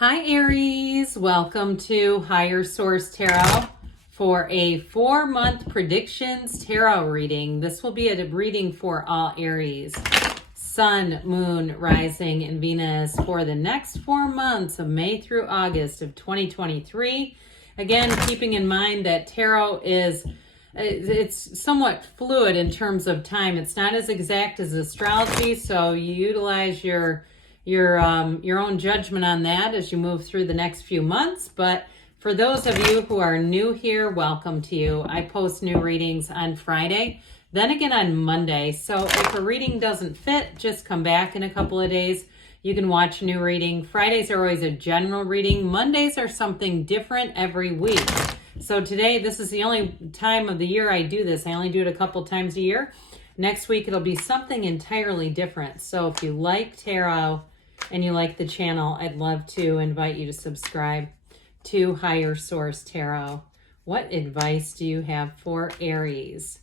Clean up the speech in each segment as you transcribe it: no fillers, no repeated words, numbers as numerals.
Hi Aries, welcome to Higher Source Tarot for a 4-month predictions tarot reading. This will be a reading for all Aries, Sun, Moon, Rising, and Venus for the next 4 months of May through August of 2023. Again, keeping in mind that tarot it's somewhat fluid in terms of time. It's not as exact as astrology, so you utilize your own judgment on that as you move through the next few months. But for those of you who are new here, welcome to you. I post new readings on Friday, then again on Monday. So if a reading doesn't fit, just come back in a couple of days. You can watch a new reading. Fridays are always a general reading. Mondays are something different every week. So today, this is the only time of the year I do this. I only do it a couple times a year. Next week, it'll be something entirely different. So if you like tarot and you like the channel, I'd love to invite you to subscribe to Higher Source Tarot. What advice do you have for Aries?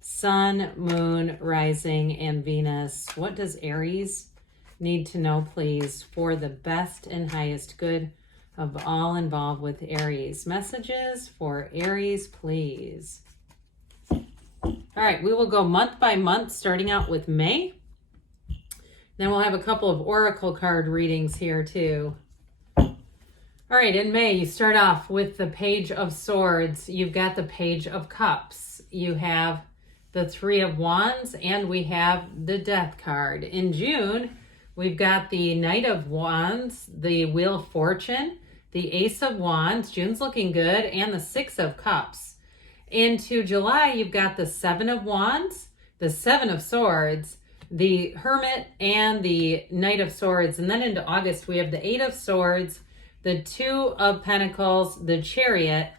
Sun, Moon, Rising, and Venus. What does Aries need to know, please, for the best and highest good of all involved with Aries? Messages for Aries, please. All right, we will go month by month, starting out with May. Then we'll have a couple of oracle card readings here too. All right, in May, you start off with the Page of Swords. You've got the Page of Cups. You have the Three of Wands, and we have the Death card. In June, we've got the Knight of Wands, the Wheel of Fortune, the Ace of Wands. June's looking good, and the Six of Cups. Into July, you've got the Seven of Wands, the Seven of Swords, the Hermit, and the Knight of Swords. And then into August, we have the Eight of Swords, the Two of Pentacles, the Chariot,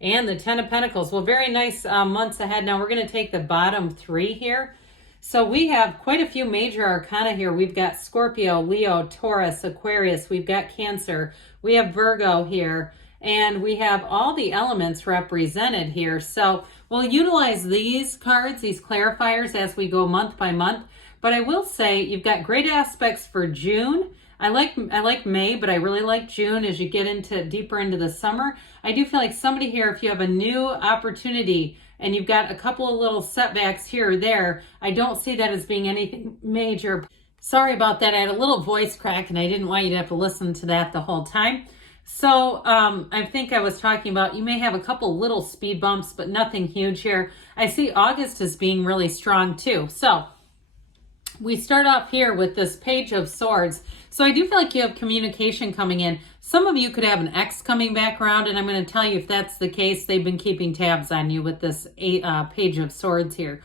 and the Ten of Pentacles. Well, very nice months ahead. Now we're going to take the bottom three here. So we have quite a few major arcana here. We've got Scorpio, Leo, Taurus, Aquarius. We've got Cancer. We have Virgo here. And we have all the elements represented here. So we'll utilize these cards, these clarifiers, as we go month by month. But I will say you've got great aspects for June. I like May, but I really like June as you get deeper into the summer. I do feel like somebody here, if you have a new opportunity and you've got a couple of little setbacks here or there, I don't see that as being anything major. Sorry about that. I had a little voice crack and I didn't want you to have to listen to that the whole time. So I think I was talking about you may have a couple little speed bumps, but nothing huge here. I see August as being really strong too. So we start off here with this Page of Swords. So I do feel like you have communication coming in. Some of you could have an ex coming back around, and I'm going to tell you if that's the case, they've been keeping tabs on you with this Page of Swords here.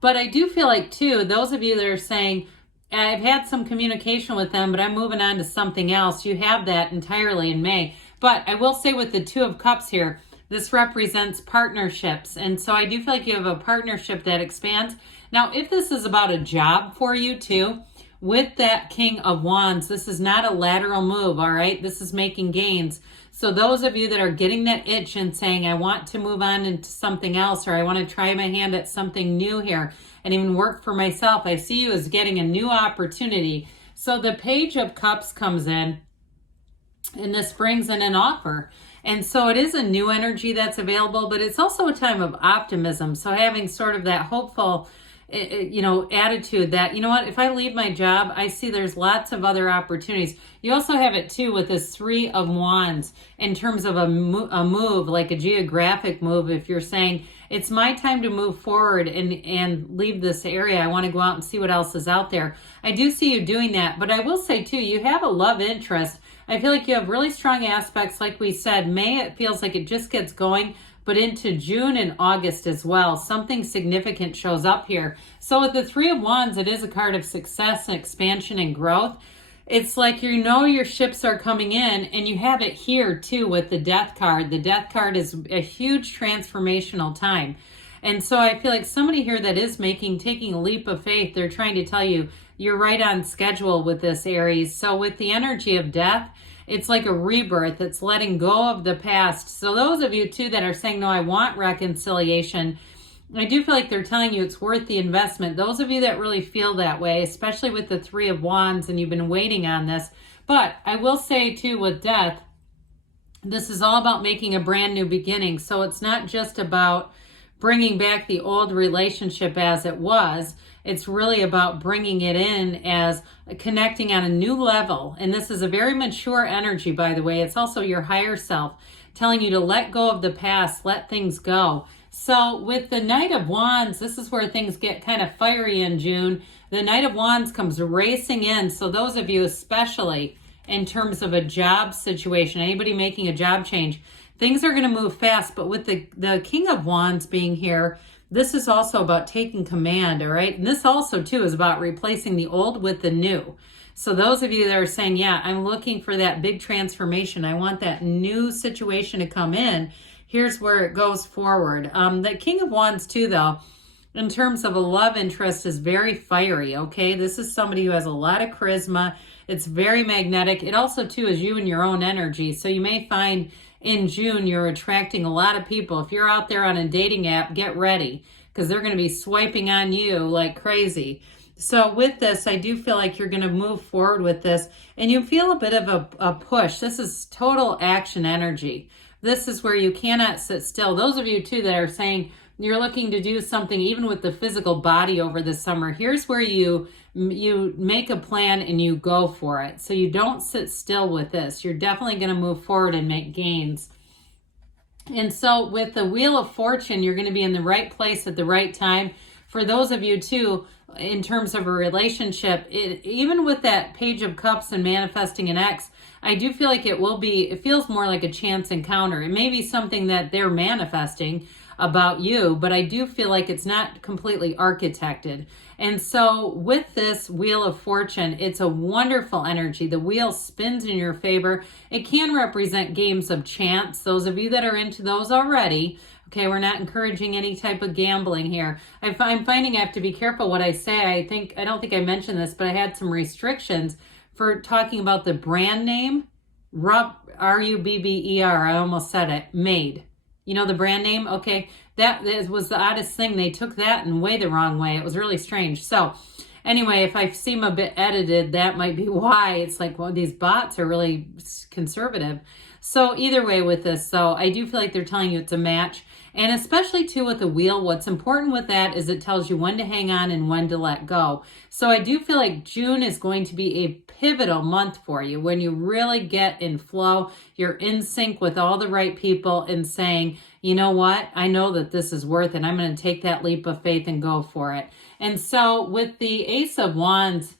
But I do feel like, too, those of you that are saying, I've had some communication with them, but I'm moving on to something else, you have that entirely in May. But I will say with the Two of Cups here, this represents partnerships. And so I do feel like you have a partnership that expands. Now, if this is about a job for you too, with that King of Wands, this is not a lateral move, all right? This is making gains. So those of you that are getting that itch and saying, I want to move on into something else, or I want to try my hand at something new here and even work for myself, I see you as getting a new opportunity. So the Page of Cups comes in, and this brings in an offer. And so it is a new energy that's available, but it's also a time of optimism. So having sort of that hopeful, attitude that, you know what, if I leave my job, I see there's lots of other opportunities. You also have it too with this Three of Wands in terms of a move, like a geographic move. If you're saying it's my time to move forward and leave this area, I want to go out and see what else is out there. I do see you doing that, but I will say too, you have a love interest. I feel like you have really strong aspects. Like we said, May, it feels like it just gets going, but into June and August as well, something significant shows up here. So with the Three of Wands, it is a card of success and expansion and growth. It's like your ships are coming in, and you have it here too with the Death card. The Death card is a huge transformational time. And so I feel like somebody here that is taking a leap of faith, they're trying to tell you, you're right on schedule with this, Aries. So with the energy of death, it's like a rebirth. It's letting go of the past. So those of you too that are saying, no, I want reconciliation, I do feel like they're telling you it's worth the investment. Those of you that really feel that way, especially with the Three of Wands and you've been waiting on this, But I will say too, with death, this is all about making a brand new beginning. So it's not just about bringing back the old relationship as it was. It's really about bringing it in as connecting on a new level. And this is a very mature energy, by the way. It's also your higher self telling you to let go of the past, let things go. So with the Knight of Wands, this is where things get kind of fiery in June. The Knight of Wands comes racing in. So those of you, especially in terms of a job situation, anybody making a job change, things are going to move fast. But with the King of Wands being here, this is also about taking command, all right? And this also, too, is about replacing the old with the new. So those of you that are saying, yeah, I'm looking for that big transformation, I want that new situation to come in, here's where it goes forward. The King of Wands, too, though, in terms of a love interest, is very fiery, okay? This is somebody who has a lot of charisma. It's very magnetic. It also, too, is you and your own energy. So you may find in June you're attracting a lot of people. If you're out there on a dating app, get ready, because they're going to be swiping on you like crazy. So with this, I do feel like you're going to move forward with this, and you feel a bit of a push. This is total action energy. This is where you cannot sit still. Those of you, too, that are saying you're looking to do something even with the physical body over the summer, here's where you make a plan and you go for it. So you don't sit still with this. You're definitely going to move forward and make gains. And so with the Wheel of Fortune, you're going to be in the right place at the right time. For those of you, too, in terms of a relationship, even with that Page of Cups and manifesting an ex, I do feel like it feels more like a chance encounter. It may be something that they're manifesting about you, but I do feel like it's not completely architected. And so with this Wheel of Fortune, it's a wonderful energy. The wheel spins in your favor. It can represent games of chance. Those of you that are into those already, okay, we're not encouraging any type of gambling here. I'm finding I have to be careful what I say. I don't think I mentioned this, but I had some restrictions for talking about the brand name, Rubber. I almost said it, Made. You know the brand name? Okay, that was the oddest thing. They took that in way the wrong way. It was really strange. So anyway, if I seem a bit edited, that might be why. It's like, well, these bots are really conservative. So either way with this, so I do feel like they're telling you it's a match. And especially too with the wheel, what's important with that is it tells you when to hang on and when to let go. So I do feel like June is going to be a pivotal month for you when you really get in flow. You're in sync with all the right people and saying, you know what, I know that this is worth it. I'm going to take that leap of faith and go for it. And so with the Ace of Wands,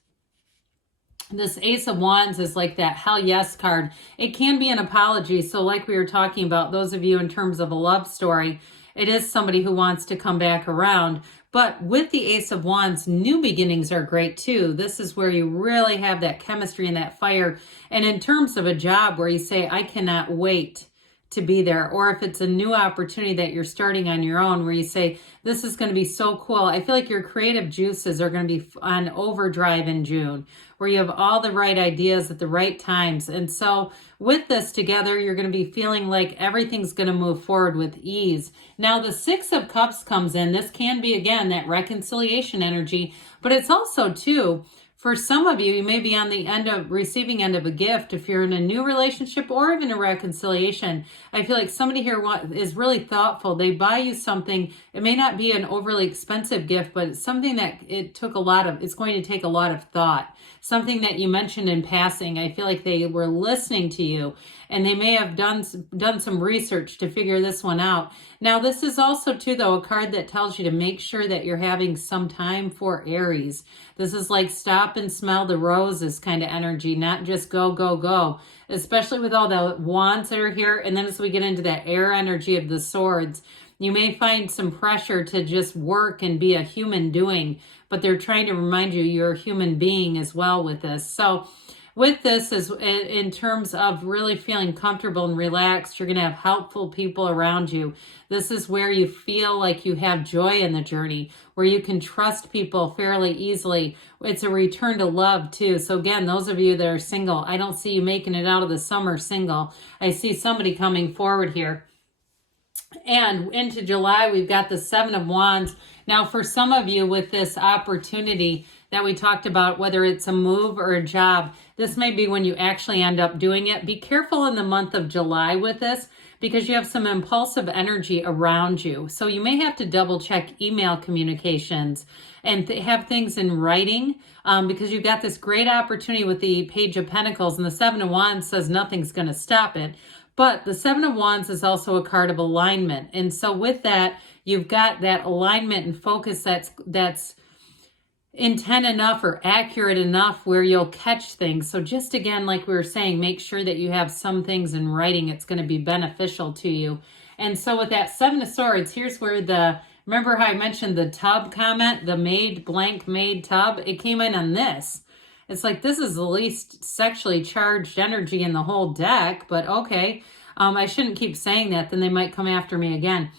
this Ace of Wands is like that hell yes card. It can be an apology. So like we were talking about, those of you in terms of a love story, it is somebody who wants to come back around. But with the Ace of Wands, new beginnings are great too. This is where you really have that chemistry and that fire. And in terms of a job where you say, I cannot wait to be there, or if it's a new opportunity that you're starting on your own where you say, this is going to be so cool. I feel like your creative juices are going to be on overdrive in June, where you have all the right ideas at the right times. And so with this together, you're going to be feeling like everything's going to move forward with ease. Now the Six of Cups comes in. This can be, again, that reconciliation energy, but it's also too, for some of you, you may be on the receiving end of a gift if you're in a new relationship or even a reconciliation. I feel like somebody here is really thoughtful. They buy you something. It may not be an overly expensive gift, but it's something that it's going to take a lot of thought. Something that you mentioned in passing. I feel like they were listening to you and they may have done some research to figure this one out. Now, this is also too, though, a card that tells you to make sure that you're having some time for Aries. This is like stop and smell the roses kind of energy, not just go, go, go, especially with all the wands that are here. And then as we get into that air energy of the swords, you may find some pressure to just work and be a human doing, but they're trying to remind you you're a human being as well with this. So with this, is in terms of really feeling comfortable and relaxed, you're going to have helpful people around you. This is where you feel like you have joy in the journey, where you can trust people fairly easily. It's a return to love too. So again, those of you that are single, I don't see you making it out of the summer single. I see somebody coming forward here. And into July, we've got the Seven of Wands. Now, for some of you with this opportunity that we talked about, whether it's a move or a job. This may be when you actually end up doing it. Be careful in the month of July with this, because you have some impulsive energy around you. So you may have to double check email communications and have things in writing, because you've got this great opportunity with the Page of Pentacles, and the Seven of Wands says nothing's going to stop it. But the Seven of Wands is also a card of alignment. And so with that, you've got that alignment and focus that's intent enough or accurate enough where you'll catch things. So just again, like we were saying, make sure that you have some things in writing. It's going to be beneficial to you. And so with that Seven of Swords, here's where remember how I mentioned the tub comment, the made tub? It came in on this. It's like, this is the least sexually charged energy in the whole deck, but okay. I shouldn't keep saying that, then they might come after me again.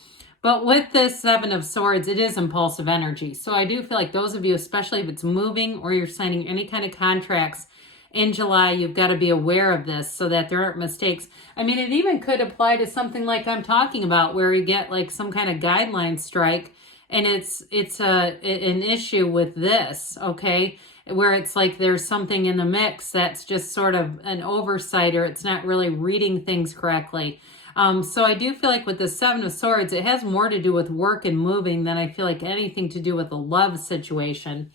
But with this Seven of Swords, it is impulsive energy. So I do feel like those of you, especially if it's moving or you're signing any kind of contracts in July, you've got to be aware of this so that there aren't mistakes. I mean, it even could apply to something like I'm talking about, where you get like some kind of guideline strike, and it's an issue with this, okay? Where it's like there's something in the mix that's just sort of an oversight, or it's not really reading things correctly. So I do feel like with the Seven of Swords, it has more to do with work and moving than I feel like anything to do with a love situation.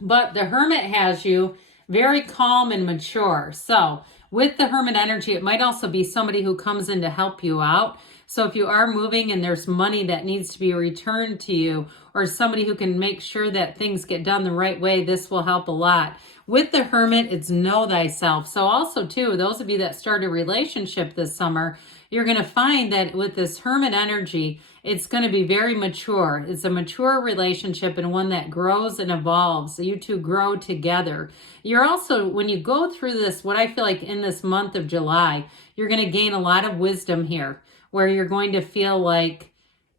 But the Hermit has you very calm and mature. So with the Hermit energy, it might also be somebody who comes in to help you out. So if you are moving and there's money that needs to be returned to you, or somebody who can make sure that things get done the right way, this will help a lot. With the Hermit, it's know thyself. So also too, those of you that start a relationship this summer, you're going to find that with this Hermit energy, it's going to be very mature. It's a mature relationship, and one that grows and evolves. So you two grow together. You're also, when you go through this, what I feel like in this month of July, you're going to gain a lot of wisdom here, where you're going to feel like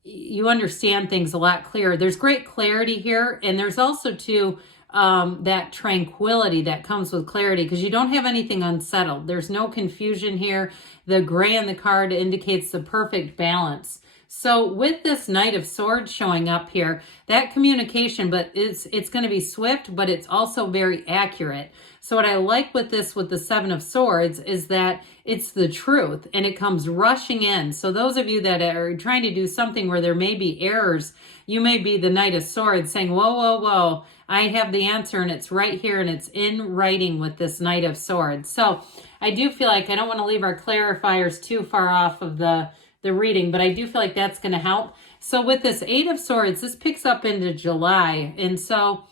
you understand things a lot clearer. There's great clarity here, and there's also too that tranquility that comes with clarity, because you don't have anything unsettled. There's no confusion here. The gray in the card indicates the perfect balance. So with this Knight of Swords showing up here, that communication, but it's going to be swift, but it's also very accurate. So what I like with this, with the Seven of Swords, is that it's the truth and it comes rushing in. So those of you that are trying to do something where there may be errors, you may be the Knight of Swords saying, whoa, whoa, whoa, I have the answer, and it's right here, and it's in writing with this Knight of Swords. So I do feel like I don't want to leave our clarifiers too far off of the reading, but I do feel like that's going to help. So with this Eight of Swords, this picks up into July. And so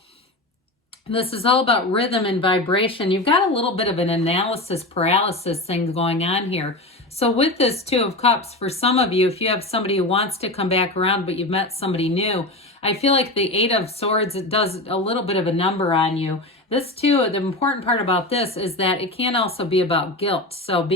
this is all about rhythm and vibration. You've got a little bit of an analysis paralysis thing going on here. So with this Two of Cups, for some of you, if you have somebody who wants to come back around, but you've met somebody new, I feel like the Eight of Swords, it does a little bit of a number on you. This too, the important part about this is that it can also be about guilt. So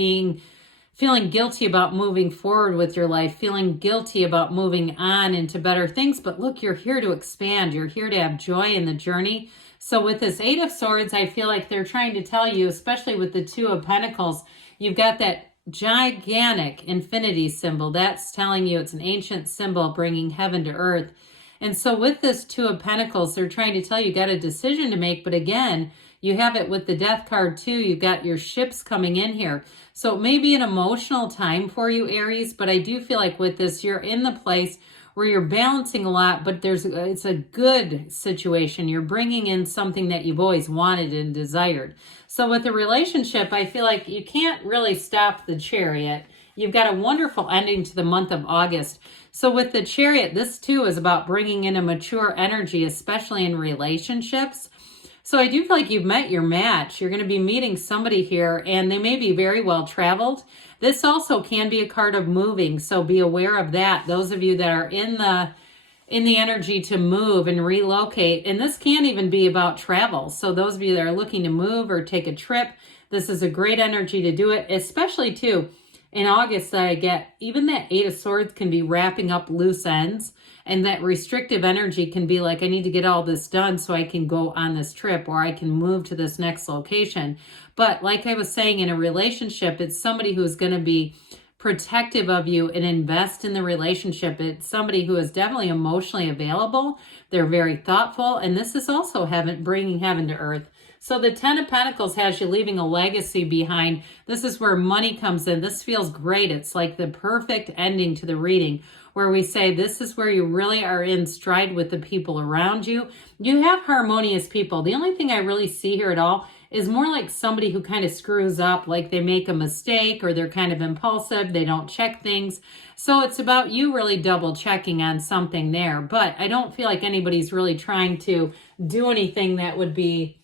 feeling guilty about moving forward with your life, feeling guilty about moving on into better things. But look, you're here to expand. You're here to have joy in the journey. So with this Eight of Swords, I feel like they're trying to tell you, especially with the Two of Pentacles, you've got that gigantic infinity symbol. That's telling you it's an ancient symbol bringing heaven to earth. And so with this Two of Pentacles, they're trying to tell you got a decision to make. But again, you have it with the Death card too. You've got your ships coming in here. So it may be an emotional time for you, Aries, but I do feel like with this, you're in the place where you're balancing a lot, but it's a good situation. You're bringing in something that you've always wanted and desired. So with the relationship, I feel like you can't really stop the Chariot. You've got a wonderful ending to the month of August. So with the Chariot, this too is about bringing in a mature energy, especially in relationships. So I do feel like you've met your match. You're going to be meeting somebody here, and they may be very well traveled. This also can be a card of moving, so be aware of that. Those of you that are in the energy to move and relocate, and this can even be about travel. So those of you that are looking to move or take a trip, this is a great energy to do it, especially too in August. That I get, even that Eight of Swords can be wrapping up loose ends. And that restrictive energy can be like, I need to get all this done so I can go on this trip, or I can move to this next location. But like I was saying, in a relationship, it's somebody who's going to be protective of you and invest in the relationship. It's somebody who is definitely emotionally available. They're very thoughtful. And this is also heaven, bringing heaven to earth. So the 10 of Pentacles has you leaving a legacy behind. This is where money comes in. This feels great. It's like the perfect ending to the reading, where we say this is where you really are in stride with the people around you. You have harmonious people. The only thing I really see here at all is more like somebody who kind of screws up, like they make a mistake or they're kind of impulsive. They don't check things. So it's about you really double checking on something there. But I don't feel like anybody's really trying to do anything that would be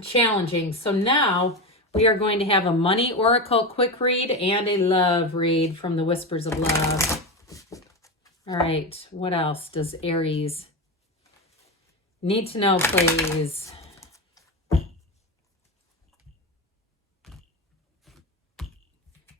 challenging. So now we are going to have a money oracle quick read and a love read from the Whispers of Love. All right, what else does Aries need to know, please?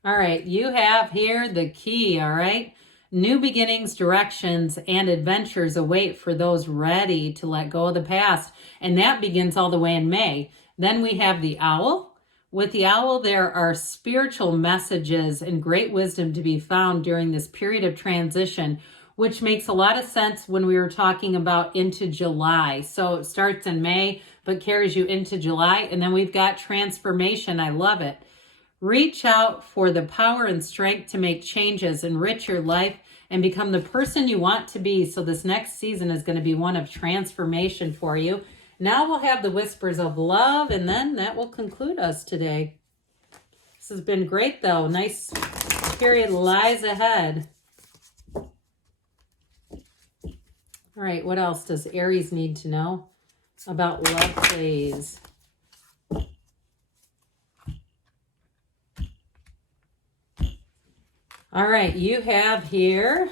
All right, you have here the key, all right? New beginnings, directions, and adventures await for those ready to let go of the past. And that begins all the way in May. Then we have the owl. With the owl, there are spiritual messages and great wisdom to be found during this period of transition, which makes a lot of sense when we were talking about into July. So it starts in May, but carries you into July. And then we've got transformation. I love it. Reach out for the power and strength to make changes, enrich your life, and become the person you want to be. So this next season is going to be one of transformation for you. Now we'll have the Whispers of Love, and then that will conclude us today. This has been great, though. Nice period lies ahead. All right, what else does Aries need to know about love, please? All right, you have here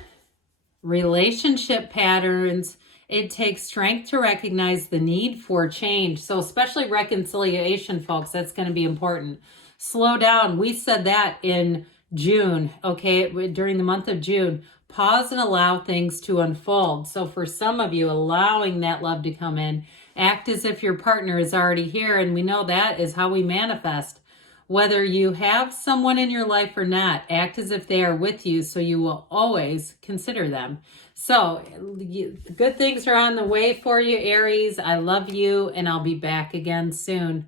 relationship patterns. It takes strength to recognize the need for change. So especially reconciliation, folks, that's going to be important. Slow down. We said that in June, okay, during the month of June. Pause and allow things to unfold. So for some of you, allowing that love to come in, act as if your partner is already here. And we know that is how we manifest. Whether you have someone in your life or not, act as if they are with you, so you will always consider them. So good things are on the way for you, Aries. I love you, and I'll be back again soon.